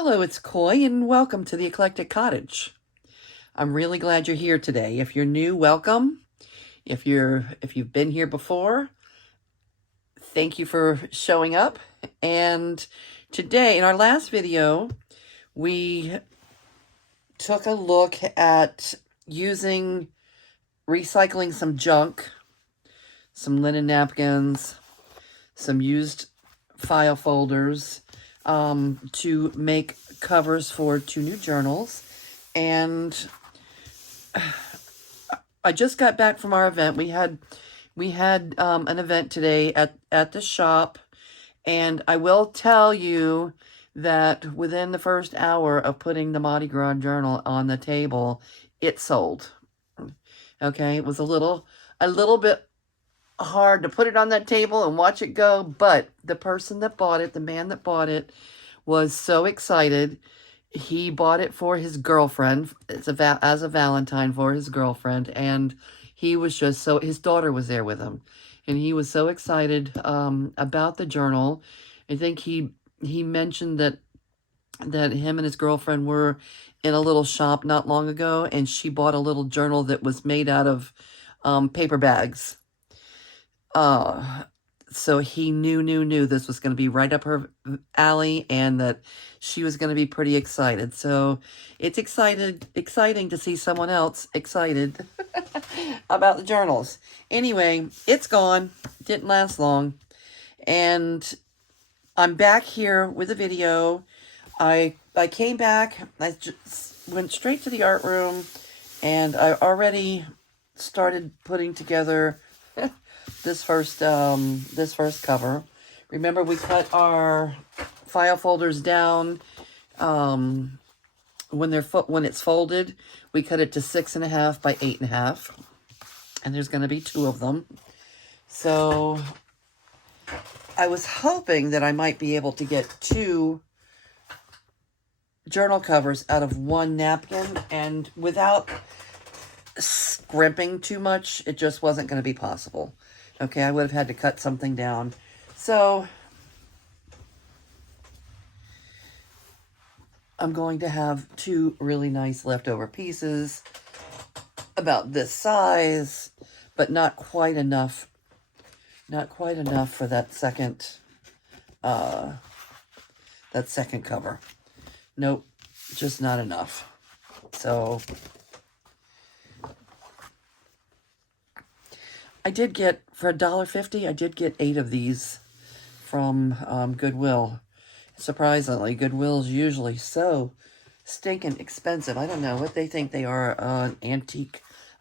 Hello, it's Coy, and welcome to the Eclectic Cottage. I'm really glad you're here today. If you're new, welcome. If you've been here before, thank you for showing up. And today, in our last video, we took a look at recycling some junk, some linen napkins, some used file folders, to make covers for 2 new journals. And I just got back from our event. We had an event today at the shop, and I will tell you that within the first hour of putting the Mardi Gras journal on the table, it sold. Okay, it was a little bit hard to put it on that table and watch it go, but the person that bought it, the man that bought it, was so excited. He bought it for his girlfriend. It's as a Valentine for his girlfriend, and he was just so, his daughter was there with him, and he was so excited about the journal. I think he mentioned that him and his girlfriend were in a little shop not long ago, and she bought a little journal that was made out of paper bags. So he knew this was going to be right up her alley, and that she was going to be pretty excited. So it's exciting to see someone else excited about the journals. Anyway, it's gone. Didn't last long. And I'm back here with a video. I came back. I just went straight to the art room, and I already started putting together this first cover. Remember, we cut our file folders down when it's folded. We cut it to 6.5 by 8.5, and there's going to be 2 of them. So I was hoping that I might be able to get 2 journal covers out of 1 napkin, and without scrimping too much, it just wasn't going to be possible. Okay, I would have had to cut something down. So I'm going to have 2 really nice leftover pieces about this size, but not quite enough. Not quite enough for that second cover. Nope, just not enough. So I did get, for $1.50, I did get 8 of these from Goodwill. Surprisingly, Goodwill's usually so stinking expensive. I don't know what they think they are, a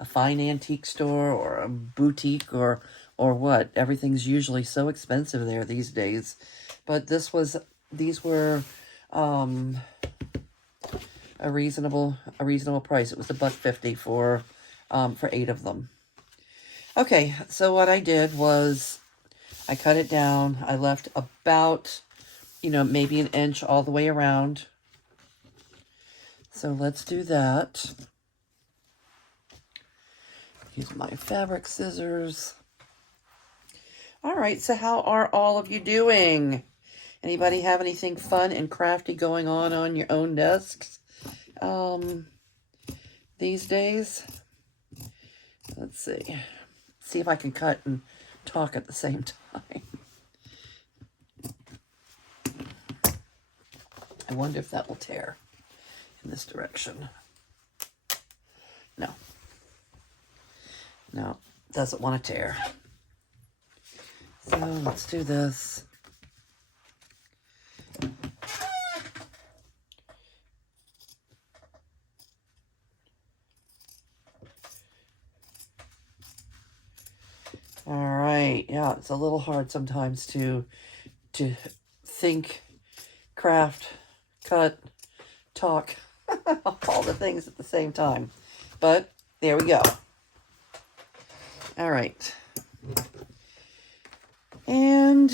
fine antique store or a boutique or what. Everything's usually so expensive there these days. But these were a reasonable price. It was $1.50 for 8 of them. Okay, so what I did was I cut it down. I left about, maybe 1 inch all the way around. So let's do that. Use my fabric scissors. All right, so how are all of you doing? Anybody have anything fun and crafty going on your own desks these days? Let's see. See if I can cut and talk at the same time. I wonder if that will tear in this direction. No, doesn't want to tear. So let's do this. All right, yeah, it's a little hard sometimes to think, craft, cut, talk, all the things at the same time. But there we go. All right. And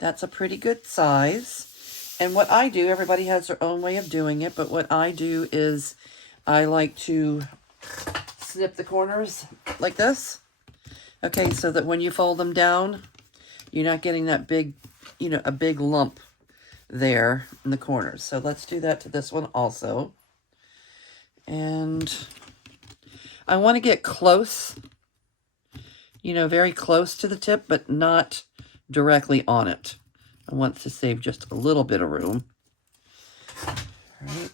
that's a pretty good size. And what I do, everybody has their own way of doing it, but what I do is I like to snip the corners like this. Okay, so that when you fold them down, you're not getting that big, a big lump there in the corners. So let's do that to this one also. And I want to get close, very close to the tip, but not directly on it. I want to save just a little bit of room. All right.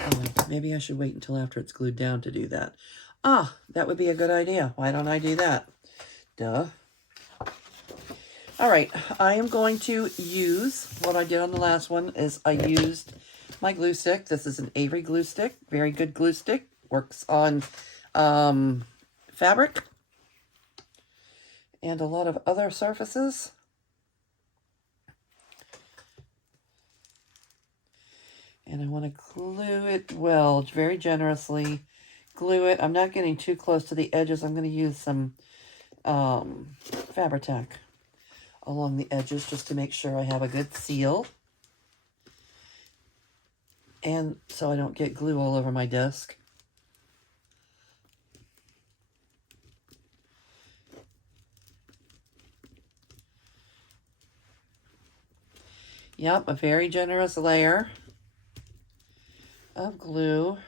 Oh, maybe I should wait until after it's glued down to do that. Ah, that would be a good idea. Why don't I do that? Duh. All right, I am going to use, what I did on the last one is I used my glue stick. This is an Avery glue stick. Very good glue stick. Works on fabric and a lot of other surfaces. And I want to glue it well, very generously. Glue it. I'm not getting too close to the edges. I'm going to use some Fabri-Tac along the edges just to make sure I have a good seal. And so I don't get glue all over my desk. Yep, a very generous layer of glue.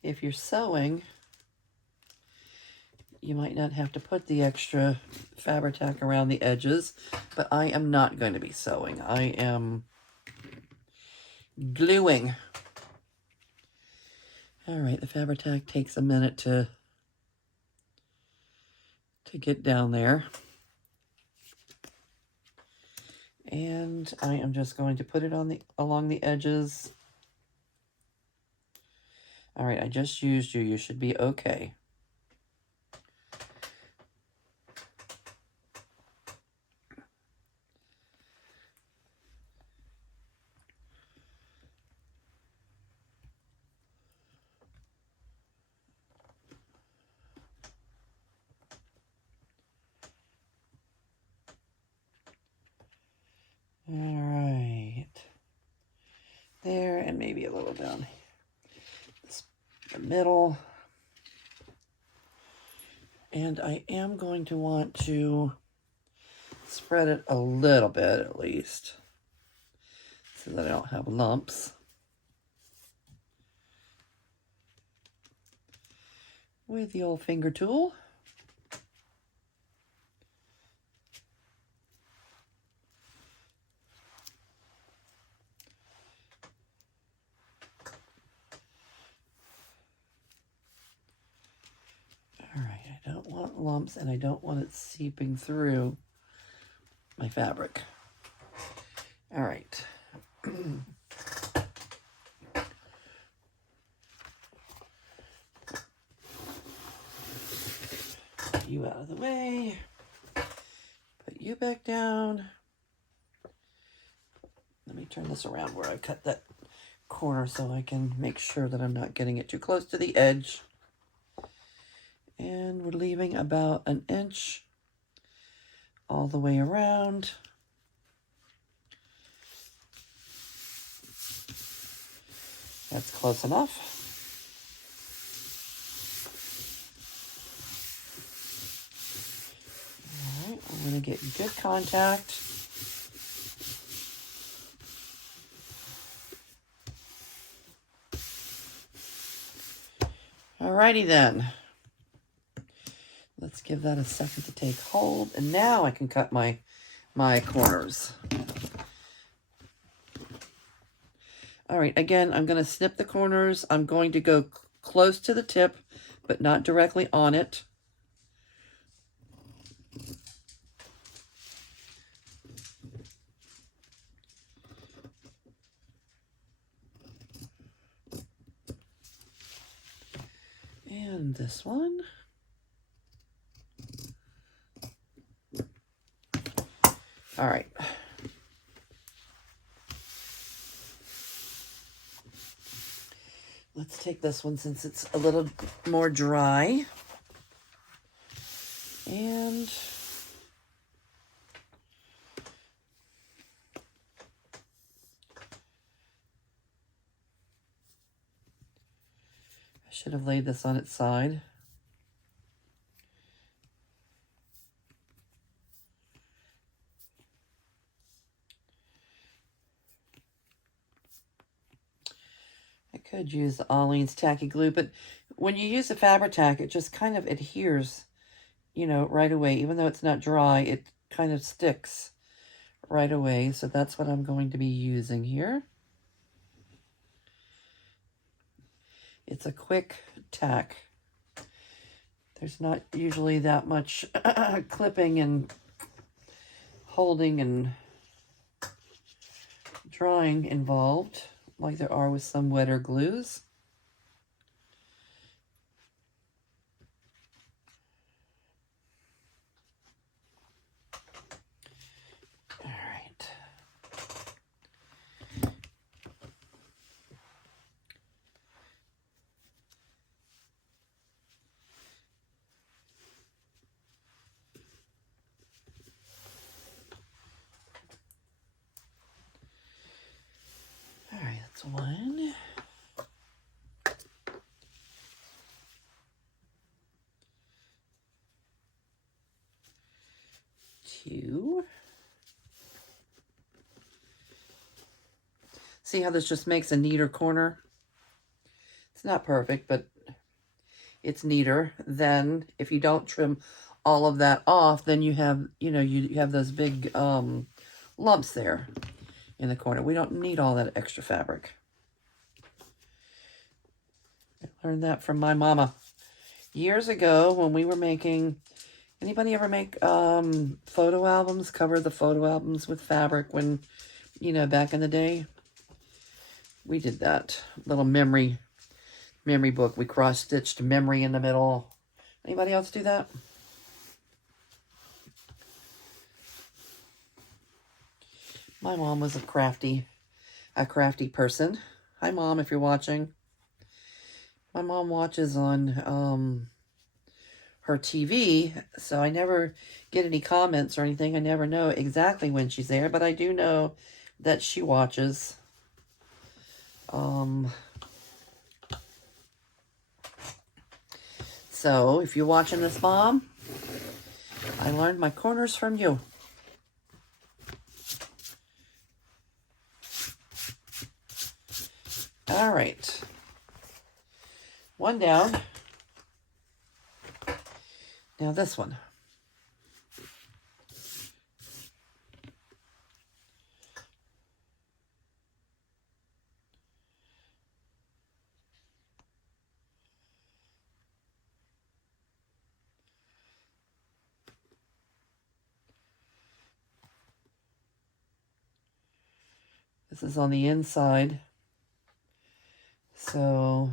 If you're sewing, you might not have to put the extra Fabri-Tac around the edges, but I am not going to be sewing. I am gluing. All right, the Fabri-Tac takes a minute to get down there. And I am just going to put it on along the edges. All right, I just used you. You should be okay. All right. There, and maybe a little down the middle. And I am going to want to spread it a little bit at least so that I don't have lumps. With the old finger tool. All right, I don't want lumps and I don't want it seeping through my fabric. All right. Put you out of the way. Put you back down. Let me turn this around where I cut that corner so I can make sure that I'm not getting it too close to the edge. And we're leaving about an inch all the way around. That's close enough. All right, I'm going to get good contact. Alrighty then. Let's give that a second to take hold. And now I can cut my corners. All right, again, I'm going to snip the corners. I'm going to go close to the tip, but not directly on it. And this one. All right. Let's take this one since it's a little more dry. And Should have laid this on its side. I could use Aleene's tacky glue, but when you use the Fabri-Tac, it just kind of adheres, you know, right away. Even though it's not dry, it kind of sticks right away. So that's what I'm going to be using here. It's a quick tack. There's not usually that much clipping and holding and drying involved, like there are with some wetter glues. All right. All right, that's one. Two. See how this just makes a neater corner? It's not perfect, but it's neater than if you don't trim all of that off, then you have, you know, you have those big lumps there in the corner. We don't need all that extra fabric. I learned that from my mama years ago when we were making, anybody ever make photo albums, cover the photo albums with fabric when, you know, back in the day? We did that little memory book. We cross-stitched memory in the middle. Anybody else do that? My mom was a crafty person. Hi, Mom, if you're watching. My mom watches on her TV, so I never get any comments or anything. I never know exactly when she's there, but I do know that she watches. So if you're watching this, Mom, I learned my corners from you. All right. One down. Now this one. This is on the inside. So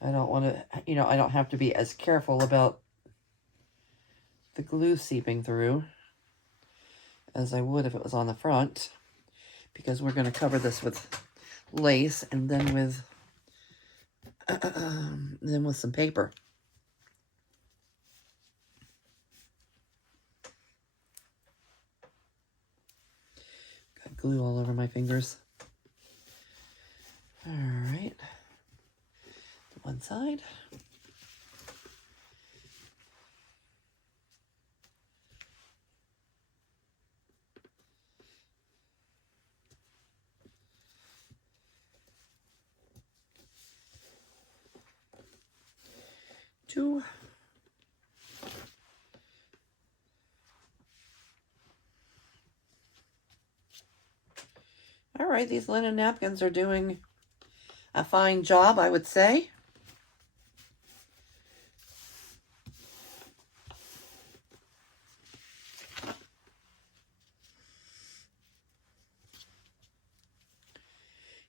I don't want to, you know, I don't have to be as careful about the glue seeping through as I would if it was on the front, because we're going to cover this with lace and then with some paper. Got glue all over my fingers. All right, one side. Two. All right, these linen napkins are doing a fine job, I would say.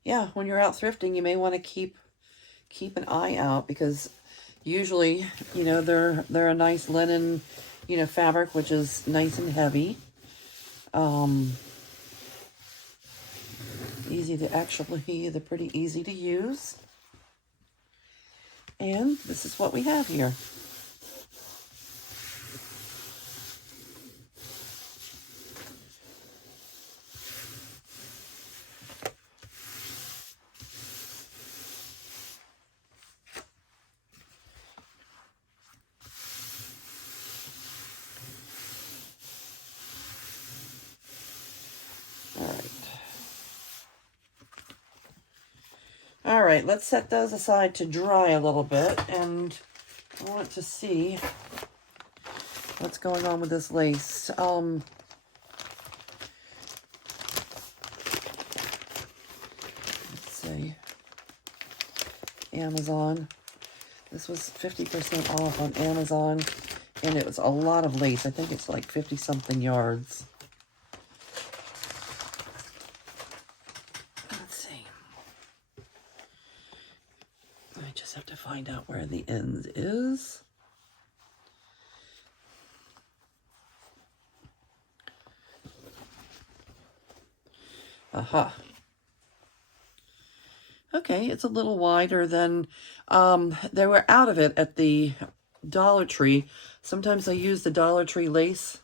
Yeah, when you're out thrifting, you may want to keep an eye out, because usually, you know, they're a nice linen, you know, fabric, which is nice and heavy. Easy to actually, they're pretty easy to use. And this is what we have here. All right, let's set those aside to dry a little bit, and I want to see what's going on with this lace. Let's see. Amazon. This was 50% off on Amazon, and it was a lot of lace. I think it's like 50-something yards. Let's see. I just have to find out where the ends is. Aha. Okay, it's a little wider than, they were out of it at the Dollar Tree. Sometimes I use the Dollar Tree lace,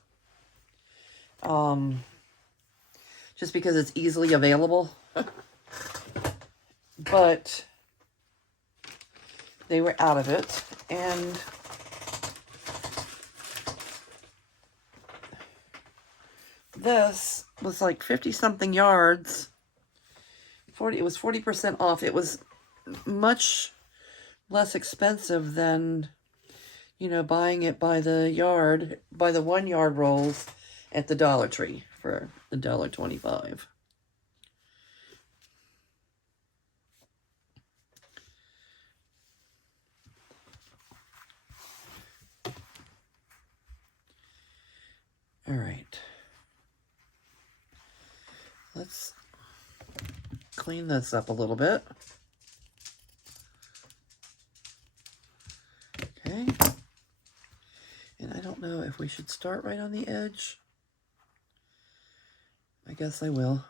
just because it's easily available. But they were out of it, and this was like 50-something yards. It was 40% off. It was much less expensive than, you know, buying it by the yard, by the 1 yard rolls at the Dollar Tree for $1.25. All right. Let's clean this up a little bit. Okay. And I don't know if we should start right on the edge. I guess I will.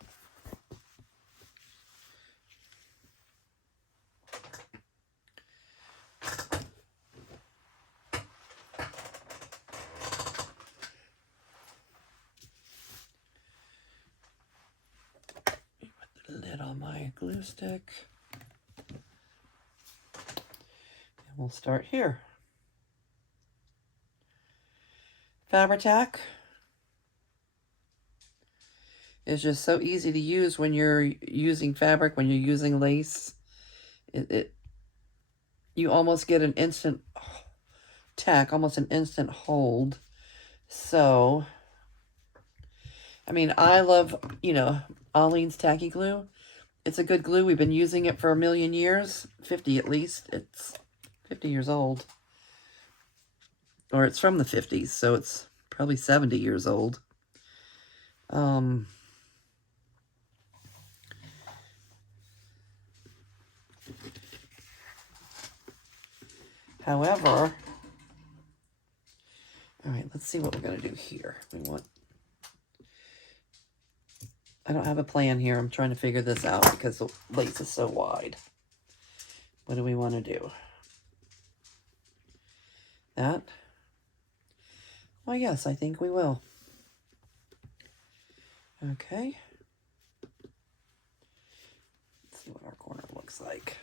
Put the lid on my glue stick. And we'll start here. Fabri-Tac is just so easy to use when you're using fabric, when you're using lace. You almost get an instant tack, almost an instant hold. So, I mean, I love, you know, Aleene's Tacky Glue. It's a good glue. We've been using it for a million years, 50 at least. It's 50 years old. Or it's from the 50s, so it's probably 70 years old. However, all right, let's see what we're going to do here. I don't have a plan here. I'm trying to figure this out because the lace is so wide. What do we want to do? That? Well, yes, I think we will. Okay. Let's see what our corner looks like.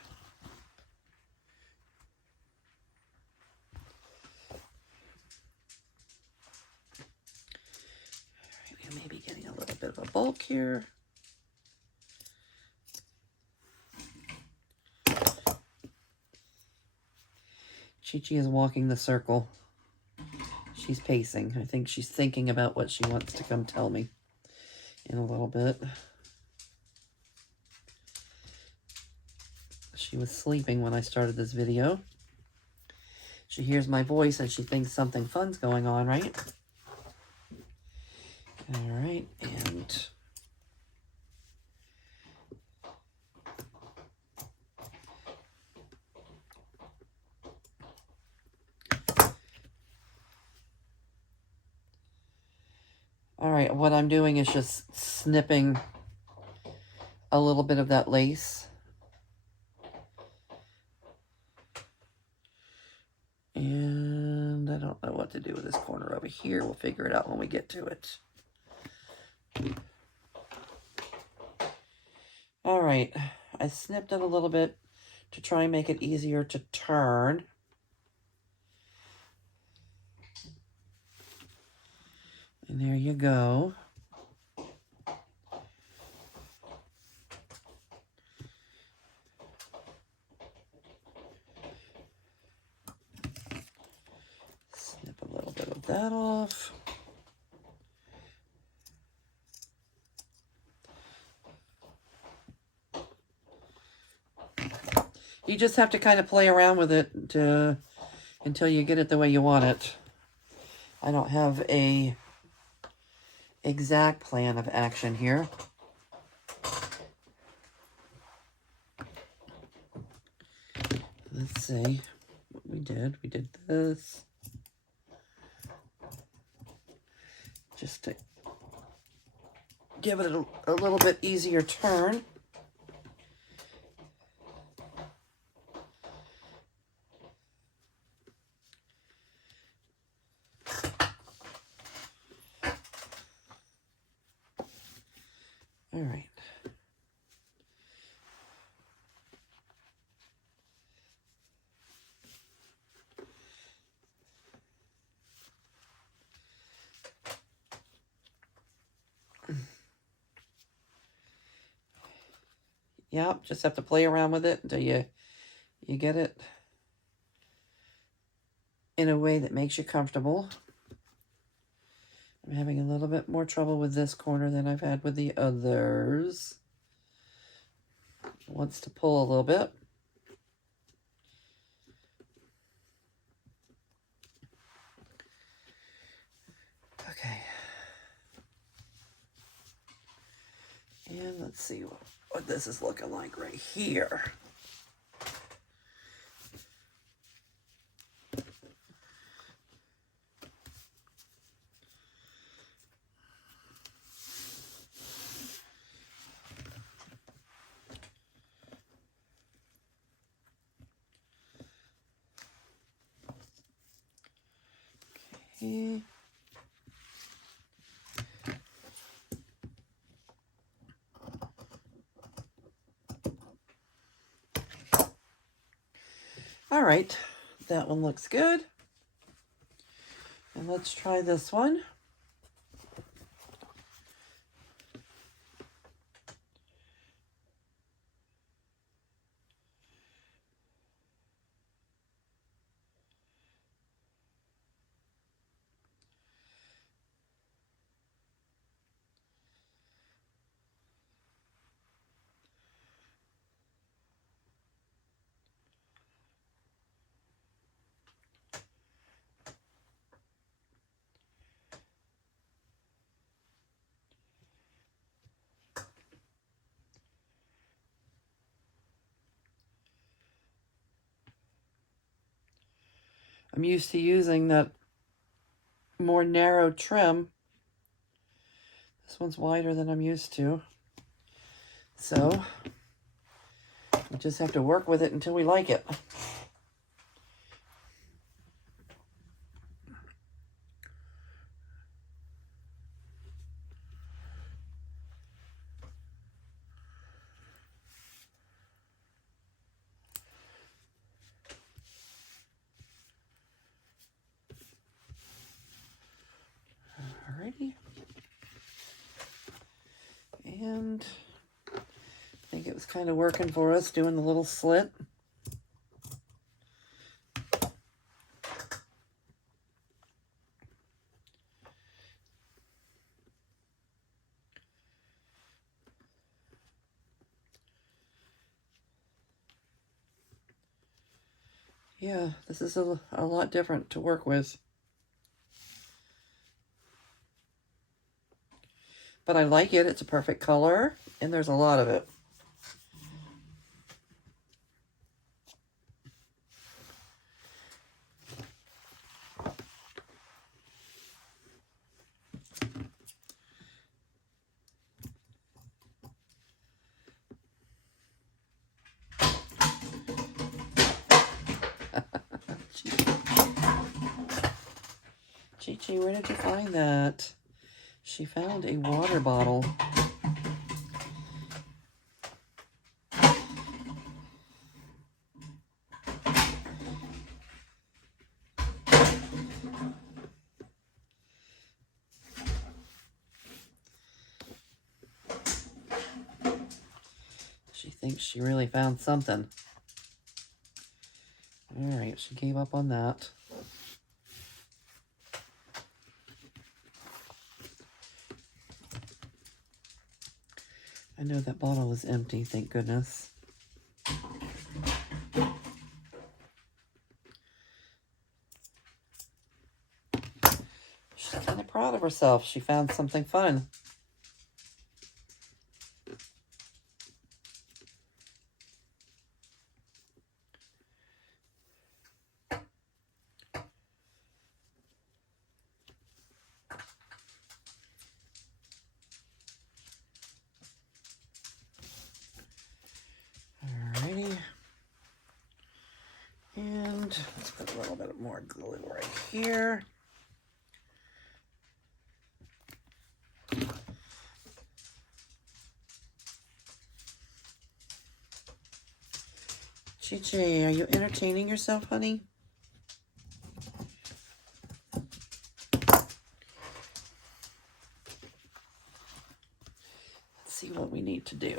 All right, we may be getting a little bit of a bulk here. Chi-Chi is walking the circle. She's pacing. I think she's thinking about what she wants to come tell me in a little bit. She was sleeping when I started this video. She hears my voice and she thinks something fun's going on, right? All right, and all right, what I'm doing is just snipping a little bit of that lace. And I don't know what to do with this corner over here. We'll figure it out when we get to it. All right, I snipped it a little bit to try and make it easier to turn. And there you go. that off. You just have to kind of play around with it until you get it the way you want it. I don't have a exact plan of action here. Let's see what we did. We did this. Just to give it a little bit easier turn. All right. Yep, just have to play around with it until you get it in a way that makes you comfortable. I'm having a little bit more trouble with this corner than I've had with the others. It wants to pull a little bit. Okay. And let's see what this is looking like right here. Okay. All right, that one looks good. And let's try this one. I'm used to using that more narrow trim. This one's wider than I'm used to. So we just have to work with it until we like it. Alrighty. And I think it was kind of working for us doing the little slit. Yeah, this is a lot different to work with. But I like it. It's a perfect color, and there's a lot of it. Chi-Chi, where did you find that? She found a water bottle. She thinks she really found something. All right, she gave up on that. know that bottle is empty, thank goodness. She's kind of proud of herself. She found something fun. Alrighty. And let's put a little bit more glue right here. Chi-Chi, are you entertaining yourself, honey? Let's see what we need to do.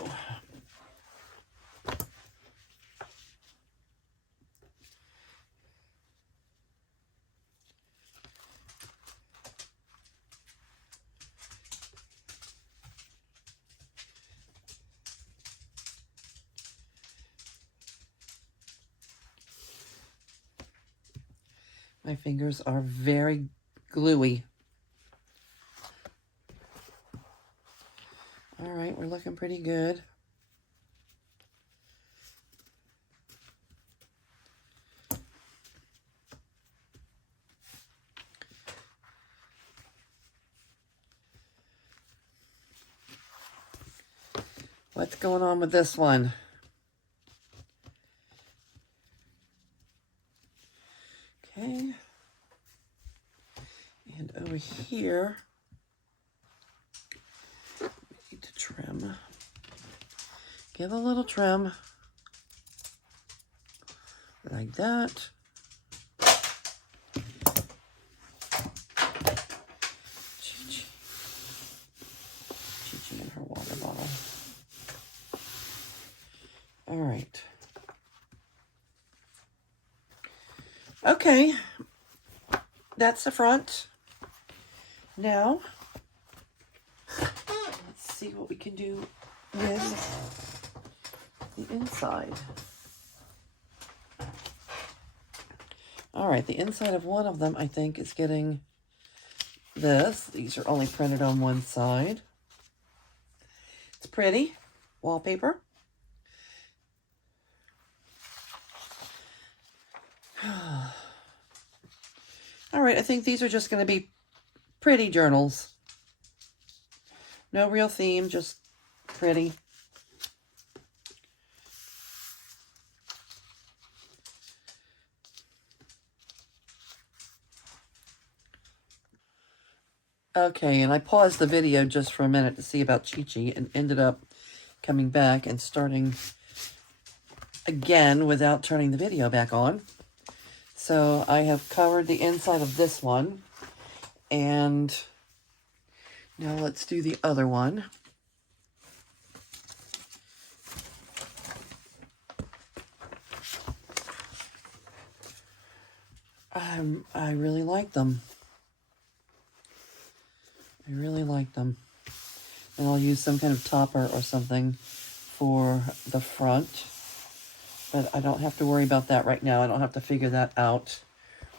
My fingers are very gluey. All right, we're looking pretty good. What's going on with this one? Okay. And over here, we need to trim. Give a little trim. Like that. Chi-Chi and her water bottle. All right. Okay. That's the front. Now, let's see what we can do with the inside. All right, the inside of one of them, I think, is getting this. These are only printed on one side. It's pretty. Wallpaper. All right, I think these are just going to be pretty journals. No real theme, just pretty. Okay, and I paused the video just for a minute to see about Chi-Chi and ended up coming back and starting again without turning the video back on. So I have covered the inside of this one, and now let's do the other one. I really like them. I really like them. And I'll use some kind of topper or something for the front. But I don't have to worry about that right now. I don't have to figure that out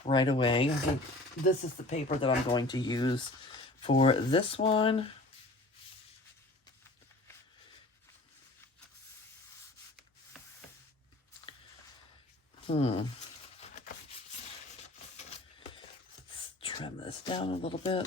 right away. I think this is the paper that I'm going to use for this one. Let's trim this down a little bit.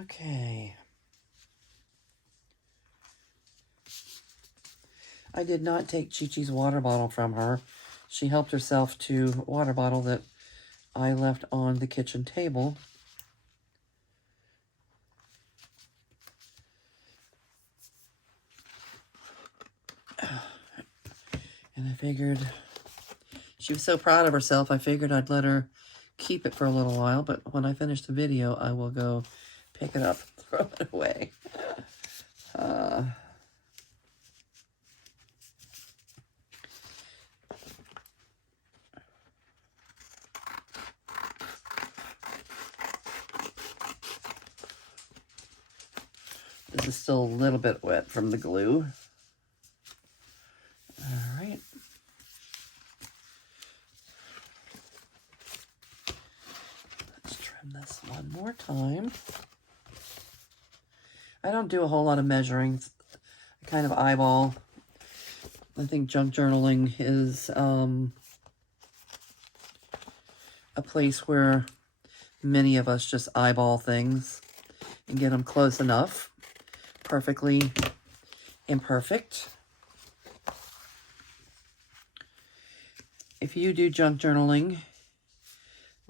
Okay. I did not take Chi-Chi's water bottle from her. She helped herself to a water bottle that I left on the kitchen table. And I figured she was so proud of herself, I figured I'd let her keep it for a little while, but when I finish the video, I will go pick it up, throw it away. This is still a little bit wet from the glue. All right. Let's trim this one more time. I don't do a whole lot of measuring. I kind of eyeball. I think junk journaling is a place where many of us just eyeball things and get them close enough. Perfectly imperfect. If you do junk journaling,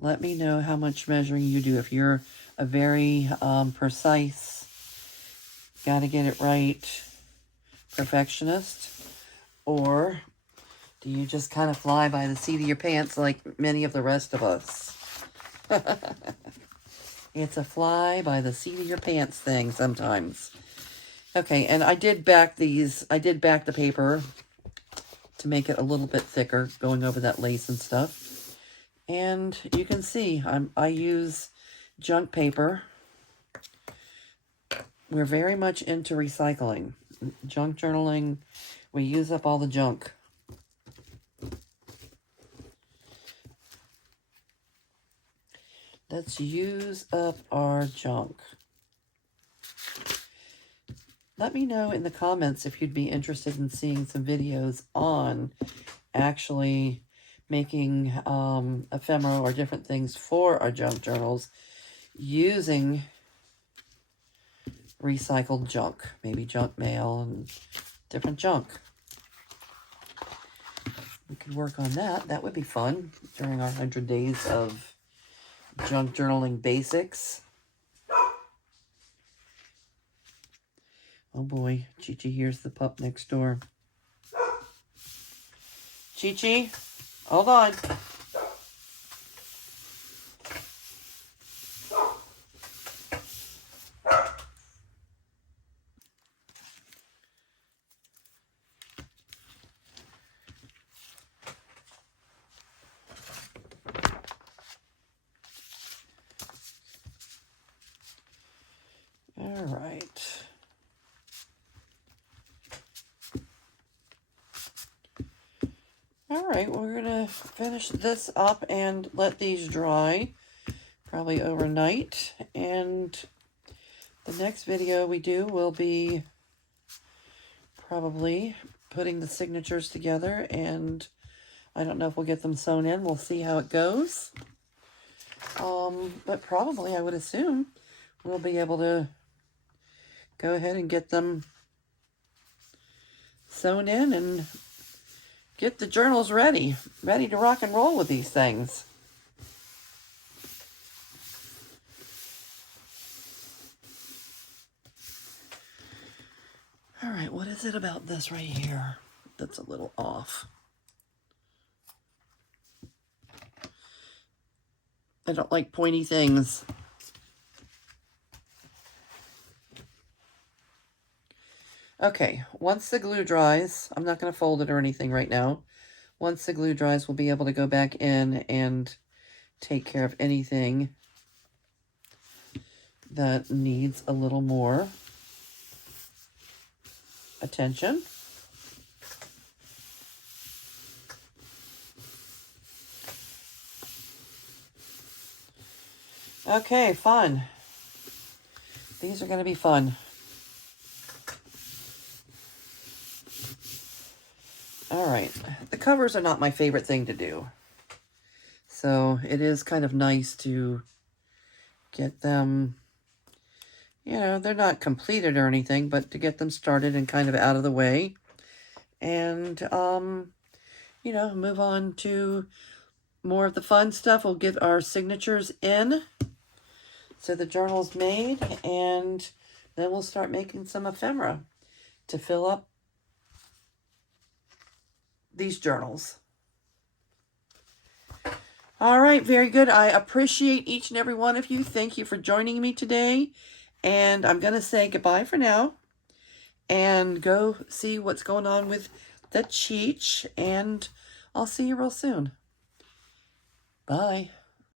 let me know how much measuring you do. If you're a very precise, gotta get it right perfectionist, or do you just kind of fly by the seat of your pants like many of the rest of us? It's a fly by the seat of your pants thing sometimes. Okay, and I did back these. I did back the paper to make it a little bit thicker, going over that lace and stuff. And you can see I use junk paper. We're very much into recycling. Junk journaling, we use up all the junk. Let's use up our junk. Let me know in the comments if you'd be interested in seeing some videos on actually making ephemera or different things for our junk journals using recycled junk, maybe junk mail and different junk. We could work on that. That would be fun during our 100 days of junk journaling basics. Oh boy, Chi-Chi hears the pup next door. Chi-Chi, hold on. All right. All right, we're going to finish this up and let these dry, probably overnight. And the next video we do will be probably putting the signatures together, and I don't know if we'll get them sewn in. We'll see how it goes. But probably, I would assume, we'll be able to go ahead and get them sewn in and get the journals ready to rock and roll with these things. All right, what is it about this right here that's a little off? I don't like pointy things. Okay, once the glue dries, I'm not going to fold it or anything right now. Once the glue dries, we'll be able to go back in and take care of anything that needs a little more attention. Okay, fun. These are going to be fun. All right, the covers are not my favorite thing to do. So it is kind of nice to get them, you know, they're not completed or anything, but to get them started and kind of out of the way. And, you know, move on to more of the fun stuff. We'll get our signatures in. So the journal's made, and then we'll start making some ephemera to fill up these journals. All right, very good. I appreciate each and every one of you. Thank you for joining me today. And I'm going to say goodbye for now and go see what's going on with the Cheech. And I'll see you real soon. Bye.